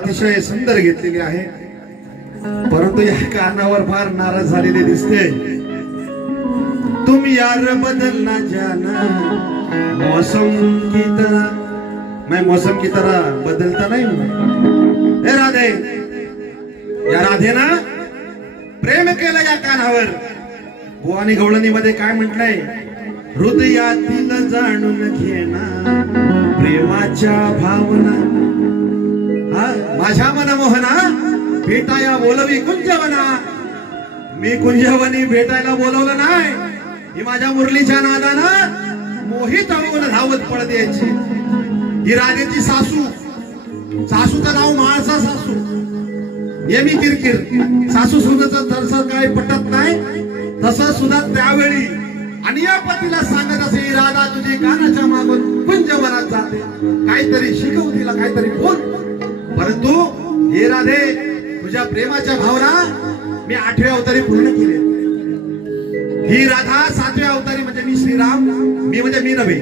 अतिशय सुंदर घेतलेली आहे. परंतु या कानावर फार नाराज झालेले दिसते. तुम यार बदलना जाना. मौसम की तरह मैं मौसम की तरह बदलता नहीं हूं हे राधे। या राधे ना प्रेम केलं या कानावर. बुवानी गवळणीमध्ये काय म्हटलंय? हृदयातील जाणून घेना प्रेमाच्या भावना. माझ्या मनमोहना भेटाया बोलवी कुंजवना. मी कुंजवनी भेटायला बोलवलं नाही. ही माझ्या मुरलीच्या नादानं मोहित होऊन धावत पडत यायची ही राधेची सासू. सासूचं नाव माळसा सासू. नेहमी किरकिर. सासू सुनाचं तसं काय पटत नाही तसं सुद्धा त्यावेळी. आणि या पतीला सांगत असे राधा तुझी कानाच्या मागून कुंजवनात जाते. काहीतरी शिकव तिला काहीतरी बोल. परंतु हे राधे तुझ्या प्रेमाच्या भावना मी आठव्या अवतारी पूर्ण केले ही राधा सातव्या अवतारी म्हणजे मी श्रीराम मी म्हणजे मी नव्हे.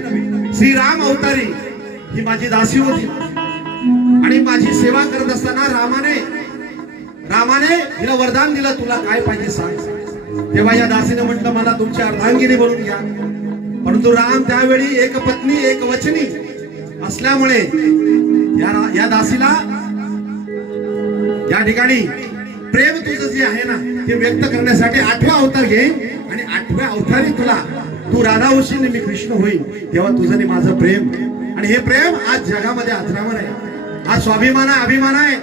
श्रीराम अवतारी ही माझी दासी होती. आणि माझी सेवा करत असताना रामाने रामाने हिला वरदान दिलं तुला काय पाहिजे सांग. तेव्हा या दासीने म्हटलं मला तुमची अर्धांगिनी बनून घ्या. परंतु राम त्यावेळी एक पत्नी एक वचनी असल्यामुळे या या दासीला या ठिकाणी प्रेम तुझं जे आहे ना ते व्यक्त करण्यासाठी आठवा अवतार घे आणि आठव्या अवतारी तुला तू राधा होशील मी कृष्ण होईल तेव्हा तुझं आणि माझं प्रेम. आणि हे प्रेम आज जगामध्ये आचरावर आहे. हा स्वाभिमान आहे अभिमान आहे.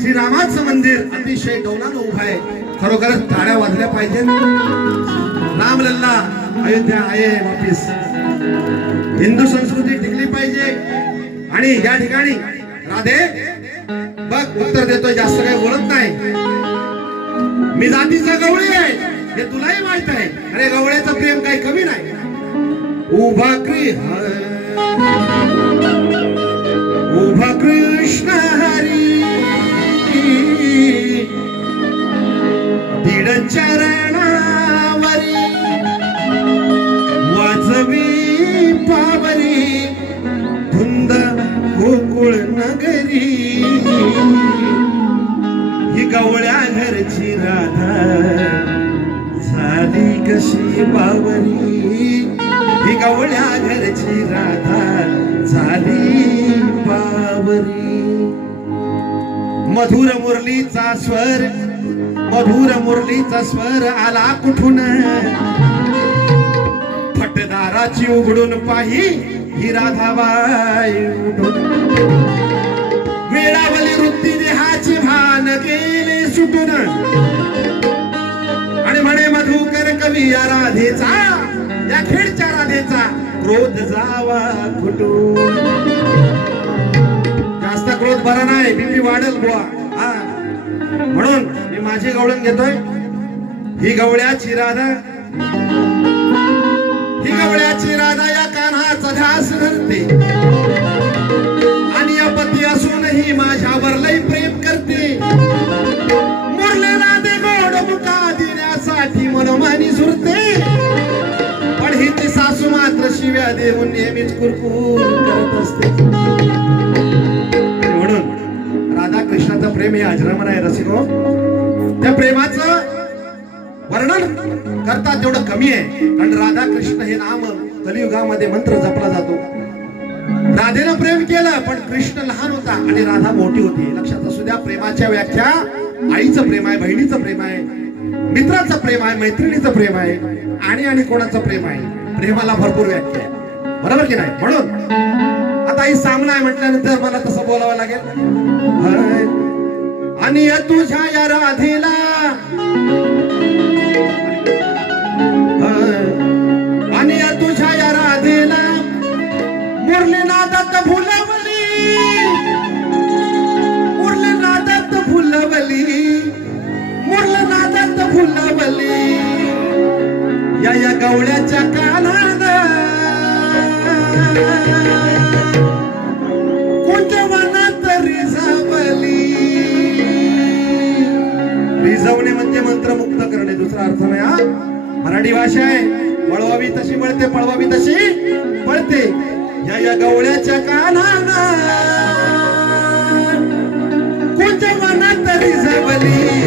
श्रीरामाचं मंदिर अतिशय डौलानं उभं आहे. खरोखरच टाळ्या वाजल्या पाहिजेत. राम लल्ला अयोध्या आहे वापिस. हिंदू संस्कृती टिकली पाहिजे. आणि या ठिकाणी राधे बघ उत्तर देतोय जास्त काही बोलत नाही. मी जातीचा गवळी आहे हे तुलाही माहीत आहे. अरे गवळ्याचं प्रेम काही कमी नाही. उभा क्री उभा कृष्ण हरी. दीड चरणावरी कशी बावरी ही गवळ्या घरची राधा झाली बावरी. मधुर मुरलीचा स्वर मधुर मुरलीचा स्वर आला कुठून? फटदाराची उघडून पाही ही राधाबाई वेळावली वृत्ती देहाची भान केले सुटून. कवी या राधेचा या खेळच्या राधेचा क्रोध जावा कुटून जास्त क्रोध बरा नाही बीपी वाढल बुवा. हा. म्हणून मी माझी गवळण घेतोय. ही गवळ्याची राधा. ही गवळ्याची राधा या कान्हाचा ध्यास धरते. देहून नेहमीच कुरकुर करत असते. म्हणून राधा कृष्णाचं प्रेम हे अजरामर आहे रसिको हो. त्या प्रेमाचं वर्णन करता तेवढं कमी आहे. कारण राधा कृष्ण हे नाम कलियुगामध्ये मंत्र जपला जातो. राधेनं प्रेम केलं पण कृष्ण लहान होता आणि राधा मोठी होती. लक्षात असू द्या प्रेमाच्या व्याख्या आईचं प्रेम आहे बहिणीचं प्रेम आहे मित्राचं प्रेम आहे मैत्रिणीचं प्रेम आहे आणि आणि कोणाचं प्रेम आहे? प्रेमाला भरपूर व्याख्या आहे. बरोबर की नाही? म्हणून. आता ही सामना आहे म्हटल्यानंतर मला तसं बोलावं लागेल. आणि तुझ्या या राधेला. आणि तुझ्या या राधेला. मुरली नादात फुलवली. मुरली नादात फुलवली. मुरली फुलवली. या या गवळ्याच्या काना मराठी भाषा आहे. पळवावी तशी मळते पळवावी तशी पळते या या गवळ्याच्या काना कोणत्या मनात तरी जबली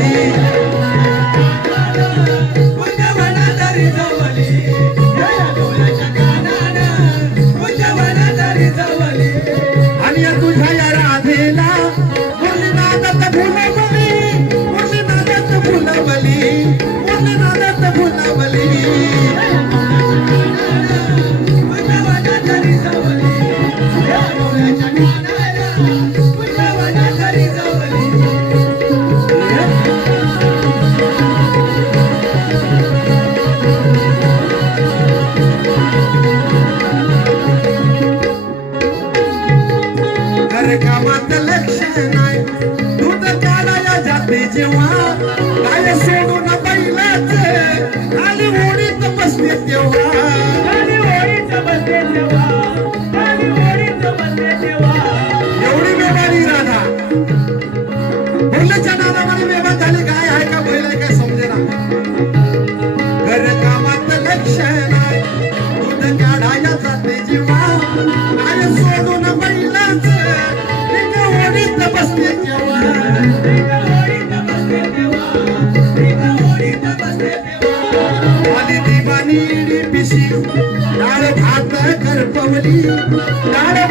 Cara,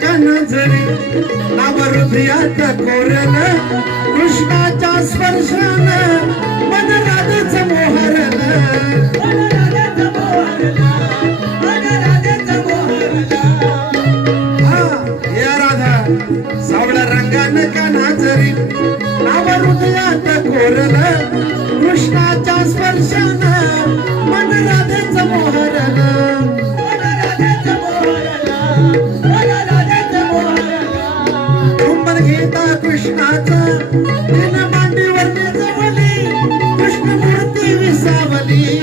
देवाच्या नजरे नवहृदयात कोरल कृष्णाच्या स्पर्शान मनराधच मोहरल या राधा का कोरल कृष्णाच्या स्पर्शान घेता कृष्णाचा. मांडीवर कृष्णमूर्ती विसावली.